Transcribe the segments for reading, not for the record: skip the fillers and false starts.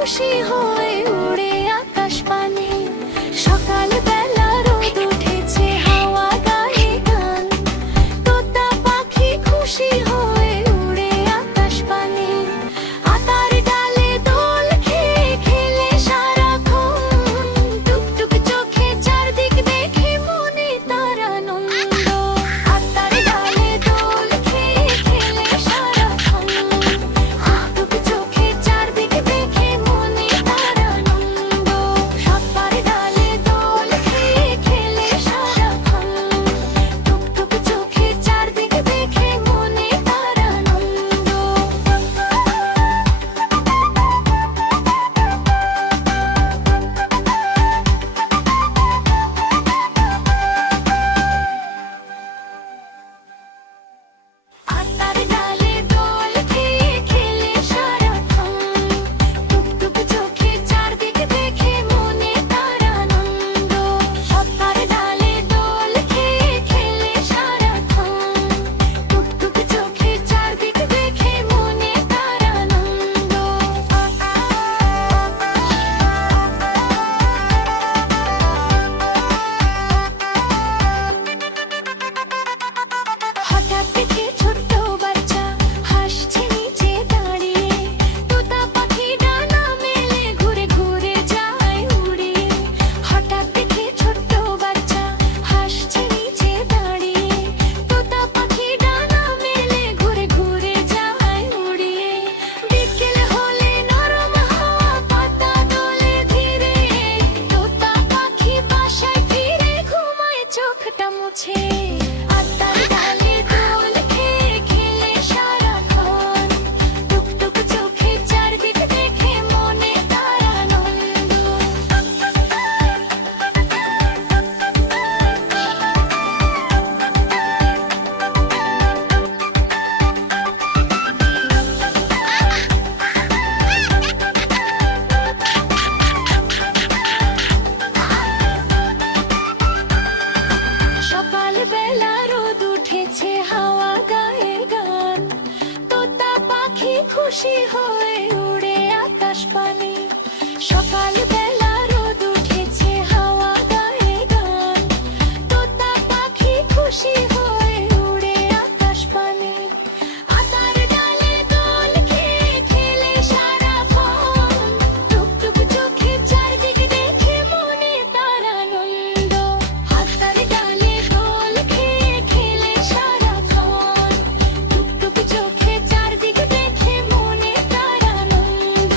খুশি হয়ে উড়ে আকাশ পানে। সকাল বেলা রোদ উঠেছে, হাওয়া গায়ে গান, তোতা পাখি খুশি হয়ে উড়ে আকাশ পানে। আতার ডালে দোল খেয়ে খেলে সারাক্ষণ, টুকটুক চোখে চারদিক দেখে মনে তার আনন্দ। আতার ডালে দোল খেয়ে খেলে সারাক্ষণ, টুকটুক চোখে চারদিক দেখে মনে তার আনন্দ। সবার ডালে দোল খেয়ে খেলে সারাক্ষণ, টুকটুক চোখে চারদিক দেখে মনে তার আনন্দ। আতার ডালে দোল খেয়ে খেলে সারাক্ষণ, টুকটুক চোখে চারদিক দেখে মনে তার আনন্দ। আতার ডালে দোল খেয়ে খেলে সারাক্ষণ, টুকটুক চোখে চারদিক দেখে মনে তার আনন্দ। হঠাৎ দেখে ছোট্ট বাচ্চা হাসছে নিচে দাঁড়িয়ে, তোতা পাখি ডানা মেলে ঘুরে ঘুরে যায় উড়িয়ে। হঠাৎ দেখে ছোট্ট বাচ্চা হাসছে নিচে দাঁড়িয়ে, তোতা পাখি ডানা মেলে ঘুরে ঘুরে যায় উড়িয়ে। বিকেল হলে নরম হাওয়া পাতা দোলে ধীরে, তোতা পাখি বাসায় ফিরে ঘুমায় চোখটা মুছে। আতার ডালে দোল খেয়ে খেলে সারাক্ষণ, টুকটুক চোখে চারদিক দেখে মনে তার আনন্দ। সকাল বেলা রোদ উঠেছে, হাওয়া গায়ে গান, তোতা পাখি খুশি হয়ে উড়ে আকাশ পানে। সকাল বেলা রোদ উঠেছে, হাওয়া গায়ে গান, তোতা পাখি খুশি হয়ে উড়ে আকাশ পানে। আতার ডালে দোল খেয়ে খেলে সারাক্ষণ, টুকটুক চোখে চারদিক দেখে মনে তার আনন্দ। আতার ডালে দোল খেয়ে খেলে সারাক্ষণ, টুকটুক চোখে চারদিক দেখে মনে তার আনন্দ।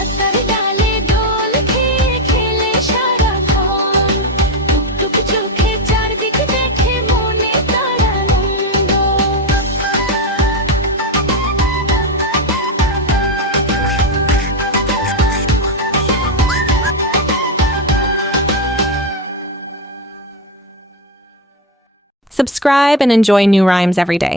আতার ডালে দোল খেয়ে খেলে সারাক্ষণ, টুকটুক চোখে চারদিক দেখে মনে তার আনন্দ। Subscribe and enjoy new rhymes every day.